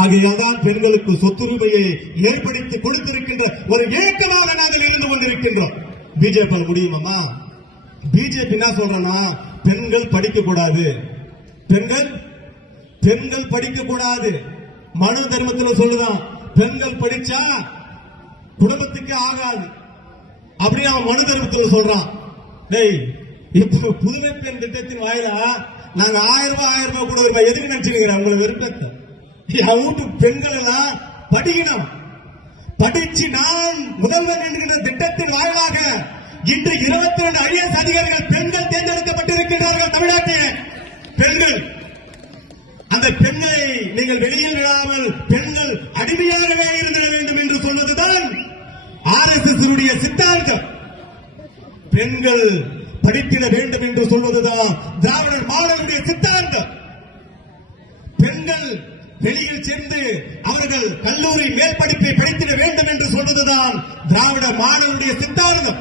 ஆகையால் தான் பெண்களுக்கு சொத்துரிமையை ஏற்படுத்தி கொடுத்திருக்கின்ற ஒரு இயக்கமாக நாங்கள் இருந்து கொண்டிருக்கின்றோம். பிஜேபி முடியுமா? பிஜேபி என்ன சொல்றனா, பெண்கள் படிக்க கூடாது, பெண்கள் படிக்க கூடாது. மனு தர்மத்தில் சொல்லுதான், பெண்கள் படிச்சா குடும்பத்துக்கு ஆகாது அப்படின்னு அவன் மனு தர்மத்தில் சொல்றான். டேய், இப்ப புதுமை பெண் திட்டத்தின் வாயிலா நாங்க 1000 ரூபாய் கூட ரூபாய் எதுக்கு நினைச்சுக்கிறேன்? அவங்கள விருப்பத்தை என் வீட்டு பெண்கள் எல்லாம் படிக்கணும். படிச்சு நான் முதல்வர் என்கின்ற திட்டத்தின் வாயிலாக இன்று 22 IAS அதிகாரிகள் பெண்கள் தேர்ந்தெடுக்கப்பட்டிருக்கிறார்கள். தமிழ்நாட்டில் பெண்கள், அந்த பெண்களை நீங்கள் வெளியில் விடாமல் பெண்கள் அடிமையாகவே இருந்திட வேண்டும் என்று சொன்னதுதான் RSS சித்தாந்தம். பெண்கள் படித்திட வேண்டும் என்று சொல்வதுதான் திராவிடர் மாடலுடைய சித்தாந்தம். பெண்கள் வெளியில் சென்று அவர்கள் கல்லூரி மேல் படிப்பை படித்திட வேண்டும் என்று சொல்வதுதான் திராவிட மாடலுடைய சித்தாந்தம்.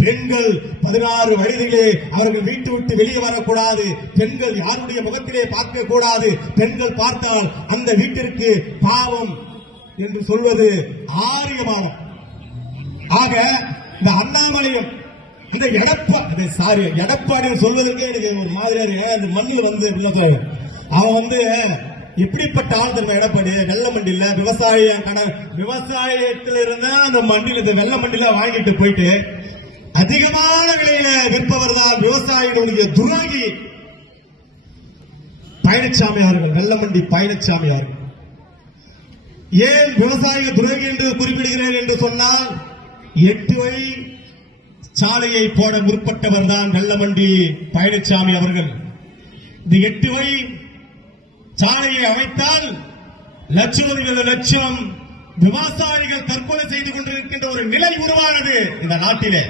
பெண்கள் 16 வயதிலே அவர்கள் வீட்டு விட்டு வெளியே வரக்கூடாது, பெண்கள் யாருடைய முகத்திலே பார்க்க கூடாது, பெண்கள் பார்த்தால் அந்த வீட்டிற்கு பாவம் என்று சொல்வது ஆரியமானம். ஆக இந்த அண்ணாமலையும் இந்த எடப்பாடி சொல்வதற்கே எனக்கு ஒரு மாதிரியா அந்த மண்ணில் வந்து அவன் வந்து இப்படிப்பட்ட ஆள் தன்மை. எடப்பாடி வெள்ள மண்டியில விவசாயத்தில் இருந்த அந்த மண்டியில் இந்த வெள்ள மண்டியில வாங்கிட்டு போயிட்டு அதிகமான விலையில விற்பவர் தான் விவசாயிகளுடைய துரோகி பழனிசாமி அவர்கள். வெள்ளமண்டி பழனிசாமி அவர்கள். ஏன் விவசாய துரோகி என்று குறிப்பிடுகிறேன் என்று சொன்னால், 8 வழி சாலையை போட முற்பட்டவர் தான் வெள்ளமண்டி பழனிசாமி அவர்கள். இந்த 8 வழி சாலையை அமைத்தால் லட்சம் விவசாயிகள் தற்கொலை செய்து கொண்டிருக்கின்ற ஒரு நிலை உருவானது இந்த நாட்டிலே.